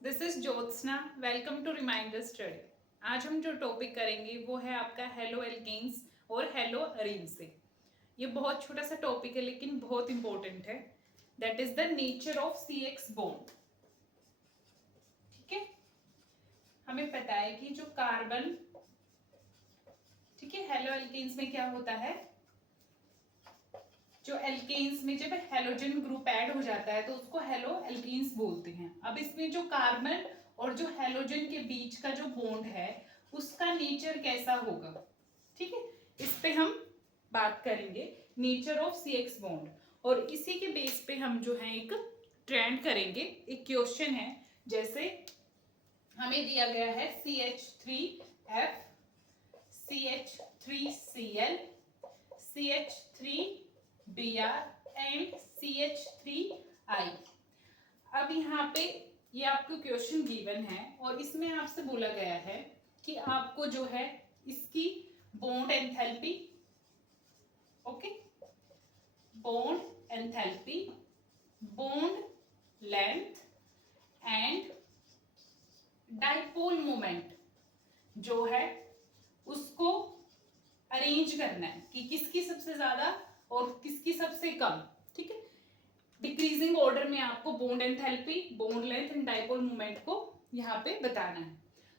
This is Jyotsna. Welcome to reminder study. आज हम जो टॉपिक करेंगे वो है आपका हेलो एल्केन्स और हेलो अरीन से। ये बहुत छोटा सा टॉपिक है लेकिन बहुत इंपॉर्टेंट है। That is the nature of C X bond. ठीक है, हमें पता है कि जो कार्बन, ठीक है, हेलो एल्केन्स में क्या होता है, जो एल्केन्स में जब हेलोजन ग्रुप ऐड हो जाता है तो उसको हेलो एल्केन्स बोलते हैं। अब इसमें जो कार्बन और जो हेलोजन के बीच का जो बॉन्ड है उसका नेचर कैसा होगा, ठीक है, इस पे हम बात करेंगे, nature of C X bond. और इसी के बेस पे हम जो है एक ट्रेंड करेंगे। एक क्वेश्चन है, जैसे हमें दिया गया है CH3F, CH3Cl, CH3Br and CH3I। अब यहाँ पे ये आपको क्वेश्चन गिवन है और इसमें आपसे बोला गया है कि आपको जो है इसकी bond enthalpy, okay, bond enthalpy, bond length and dipole moment जो है उसको अरेंज करना है कि किसकी सबसे ज्यादा और किसकी सबसे कम। ठीक है, डिक्रीजिंग ऑर्डर में आपको bond enthalpy, bond length and dipole moment को यहाँ पे बताना है।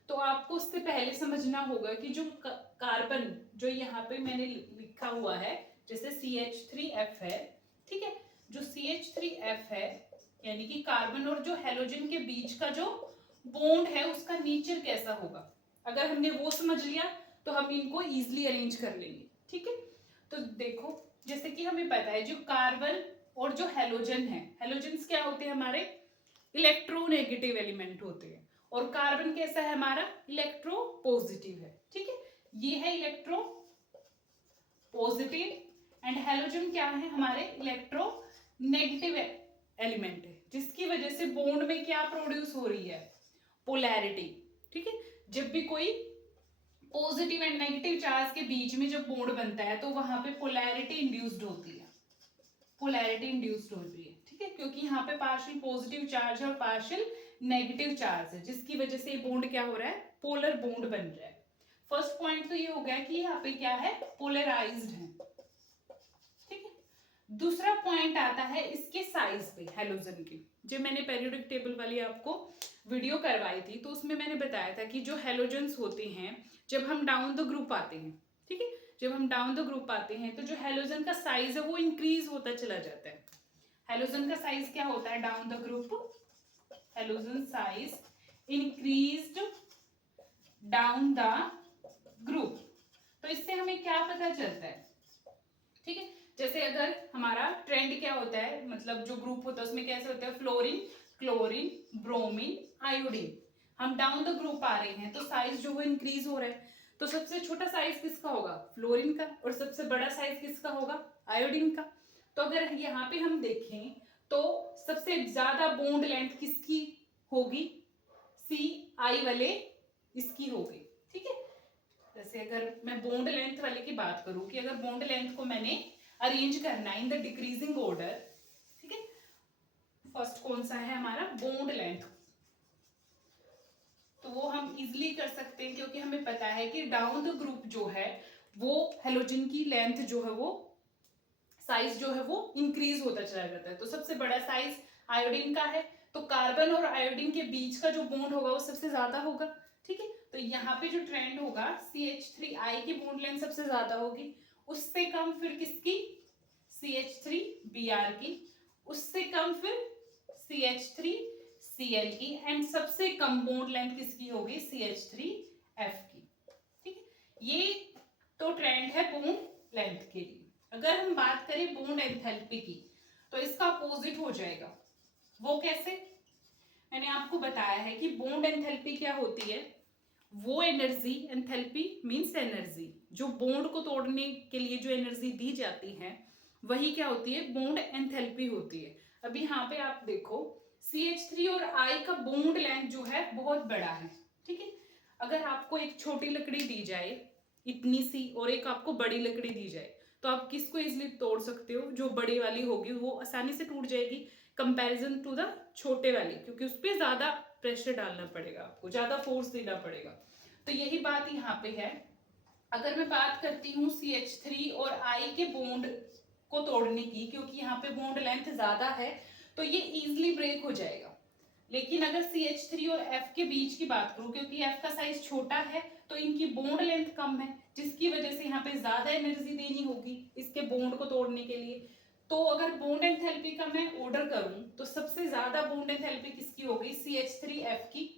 तो आपको उससे पहले समझना होगा कि जो कार्बन जो यहाँ पे मैंने लिखा हुआ है, जैसे CH3F है, ठीक है, जो CH3F है यानी कि कार्बन और जो हेलोजन के बीच का जो बॉन्ड है उसका नेचर कैसा होगा। अगर हमने वो समझ लिया तो हम इनको इजीली अरेंज कर लेंगे। ठीक है, तो देखो, जैसे कि हमें पता है जो कार्बन और जो हेलोजन है, हेलोजन्स क्या होते हैं हमारे, इलेक्ट्रोनेगेटिव एलिमेंट होते हैं, और कार्बन कैसा है हमारा, इलेक्ट्रो पॉजिटिव है। ठीक है, ये है इलेक्ट्रो पॉजिटिव एंड हेलोजन क्या है हमारे, इलेक्ट्रो नेगेटिव एलिमेंट है, जिसकी वजह से बॉन्ड में क्या प्रोड्यूस हो रही है, पोलैरिटी। ठीक है, जब भी कोई पॉजिटिव एंड नेगेटिव चार्ज के बीच में जब बॉन्ड बनता है तो वहां पे पोलैरिटी इंड्यूस्ड होती है, पोलैरिटी इंड्यूस्ड होती है। ठीक है, क्योंकि यहाँ पे पार्शियल पॉजिटिव चार्ज है और पार्शियल नेगेटिव चार्ज है, जिसकी वजह से ये बॉन्ड क्या हो रहा है, पोलर बॉन्ड बन रहा है। फर्स्ट पॉइंट तो ये हो गया कि यहाँ पे क्या है, पोलराइज्ड है। ठीक है, दूसरा पॉइंट आता है इसके साइज पे, हेलोजन के। जो मैंने पेरियोडिक टेबल वाली आपको वीडियो करवाई थी तो उसमें मैंने बताया था कि जो हेलोजन्स होते हैं जब हम डाउन द ग्रुप आते हैं, ठीक है, जब हम डाउन द ग्रुप आते हैं तो जो हेलोजन का साइज है वो इंक्रीज होता चला जाता है। हेलोजन का साइज क्या होता है down the group, halogen size increased down the group. तो इससे हमें क्या पता चलता है, ठीक है, जैसे अगर हमारा ट्रेंड क्या होता है, मतलब जो ग्रुप होता है उसमें कैसे होता है, फ्लोरीन, क्लोरीन, ब्रोमीन, आयोडीन। हम डाउन द ग्रुप आ रहे हैं तो साइज जो वो इंक्रीज हो रहा है। तो सबसे छोटा साइज किसका होगा, फ्लोरीन का, और सबसे बड़ा साइज किसका होगा, आयोडीन का। तो अगर यहाँ पे हम देखें तो सबसे ज्यादा बॉन्ड लेंथ किसकी होगी, CI वाले इसकी होगी। ठीक है, जैसे अगर मैं बॉन्ड लेंथ वाले की बात करूं कि अगर बॉन्ड लेंथ को मैंने अरेंज करना है इन द डिक्रीजिंग ऑर्डर, ठीक है, फर्स्ट कौन सा है हमारा, बॉन्ड लेंथ, तो वो हम इजिली कर सकते हैं क्योंकि हमें पता है कि डाउन द ग्रुप जो है वो हेलोजन की लेंथ जो है वो साइज जो है वो इंक्रीज होता चला जाता है। तो सबसे बड़ा साइज आयोडीन का है, तो कार्बन और आयोडीन के बीच का जो बॉन्ड होगा वो सबसे ज्यादा होगा। ठीक है, तो यहाँ पे जो ट्रेंड होगा CH3I की बॉन्ड लेंथ सबसे ज्यादा होगी, उससे कम फिर किसकी, CH3Br की, उससे कम फिर CH3Cl की, एंड सबसे कम बॉन्ड लेंथ किसकी होगी, CH3F की। ठीक है, ये तो ट्रेंड है बॉन्ड लेंथ के लिए। अगर हम बात करें बॉन्ड एंथैल्पी की तो इसका अपोजिट हो जाएगा। वो कैसे, मैंने आपको बताया है कि बॉन्ड एंथैल्पी क्या होती है, वो एनर्जी, एंथैल्पी मींस एनर्जी, जो बॉन्ड को तोड़ने के लिए जो एनर्जी दी जाती है वही क्या होती है, बॉन्ड एंथैल्पी होती है। अब यहाँ पे आप देखो CH3 और I का बॉन्ड लेंथ जो है बहुत बड़ा है। ठीक है, अगर आपको एक छोटी लकड़ी दी जाए इतनी सी और एक आपको बड़ी लकड़ी दी जाए तो आप किसको इजिली तोड़ सकते हो, जो बड़ी वाली होगी वो आसानी से टूट जाएगी, कंपैरिजन टू द छोटे वाले, क्योंकि उस पर ज्यादा प्रेशर डालना पड़ेगा, आपको ज्यादा फोर्स देना पड़ेगा। तो यही बात यहाँ पे है। अगर मैं बात करती हूँ CH3 और I के बॉन्ड को तोड़ने की, क्योंकि यहाँ पे बॉन्ड लेंथ ज्यादा है तो ये इजिली ब्रेक हो जाएगा। लेकिन अगर CH3 और F के बीच की बात करूं, क्योंकि F का साइज छोटा है तो इनकी बॉन्ड लेंथ कम है, जिसकी वजह से यहाँ पे ज्यादा एनर्जी देनी होगी इसके बॉन्ड को तोड़ने के लिए। तो अगर बॉन्ड एंथैल्पी का मैं ऑर्डर करूं तो सबसे ज्यादा बॉन्ड एंथैल्पी किसकी होगी? CH3F की,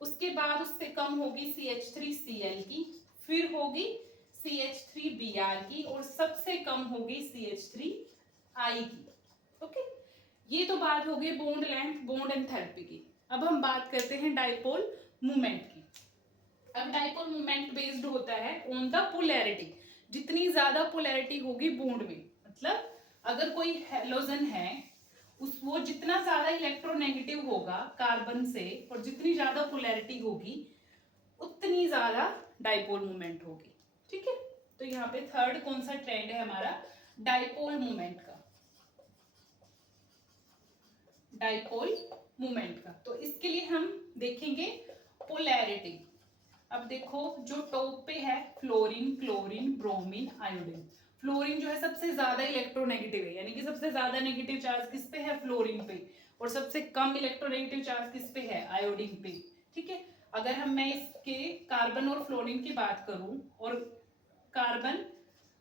उसके बाद उससे कम होगी CH3Cl की, फिर होगी CH3Br की, और सबसे कम होगी CH3I की। ओके, ये तो बात हो गई बॉन्ड लेंथ, बॉन्ड एंथैल्पी की। अब हम बात करते हैं डाइपोल मोमेंट की। अब डाइपोल मोमेंट बेस्ड होता है ऑन द पोलैरिटी। जितनी ज्यादा पोलैरिटी होगी बॉन्ड में, मतलब अगर कोई हैलोजन है वो जितना ज्यादा इलेक्ट्रोनेगेटिव होगा कार्बन से, और जितनी ज्यादा पोलैरिटी होगी उतनी ज्यादा डाइपोल मोमेंट होगी। ठीक है, तो यहाँ पे थर्ड कौन सा ट्रेंड है हमारा? डाइपोल मोमेंट का, डाइपोल मोमेंट का। तो इसके लिए हम देखेंगे पोलैरिटी। अब देखो जो टॉप पे है fluorine, chlorine, bromine, iodine. Fluorine जो है सबसे ज्यादा इलेक्ट्रोनेगेटिव है, यानी कि सबसे ज्यादा नेगेटिव चार्ज किस पे है? फ्लोरीन पे। और सबसे कम इलेक्ट्रोनेगेटिव चार्ज किस पे है? आयोडीन पे। ठीक है, अगर मैं इसके कार्बन और फ्लोरीन की बात करूं और कार्बन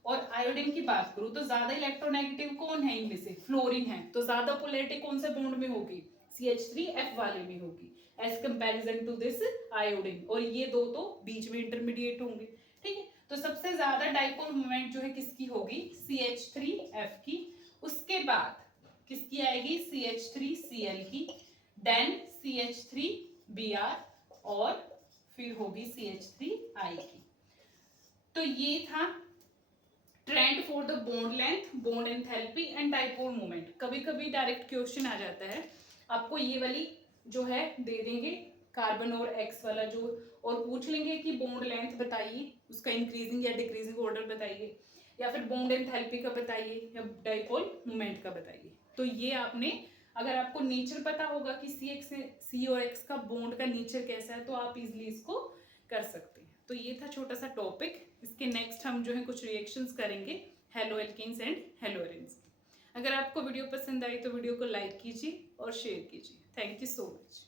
और आयोडीन की बात करूं तो ज्यादा इलेक्ट्रोनेगेटिव कौन है इनमें से? फ्लोरीन है। तो ज्यादा पोलैरिटी कौन से बॉन्ड में होगी? CH3F वाले में होगी as comparison to this iodine, और ये दो तो बीच में इंटरमीडिएट होंगे। ठीक है, तो सबसे ज्यादा डाइपोल मोमेंट जो है किसकी होगी? CH3F की। उसके बाद किसकी आएगी? CH3Cl की, देन CH3Br, और फिर होगी CH3I की। तो ये था trend for the bond length, bond enthalpy and dipole moment. कभी कभी डायरेक्ट क्वेश्चन आ जाता है, आपको ये वाली जो है दे देंगे कार्बन और एक्स वाला जो, और पूछ लेंगे कि बॉन्ड लेंथ बताइए, उसका इंक्रीजिंग या डिक्रीजिंग ऑर्डर बताइए, या फिर बॉन्ड एंथैल्पी का बताइए, या डाइपोल मोमेंट का बताइए। तो ये आपने, अगर आपको नेचर पता होगा कि C और X का बॉन्ड का नेचर कैसा है, तो आप इजिली इसको कर सकते हैं। तो ये था छोटा सा टॉपिक। इसके नेक्स्ट हम जो है कुछ रिएक्शंस करेंगे haloalkanes and haloarenes. अगर आपको वीडियो पसंद आई तो वीडियो को लाइक कीजिए और शेयर कीजिए। Thank you so much.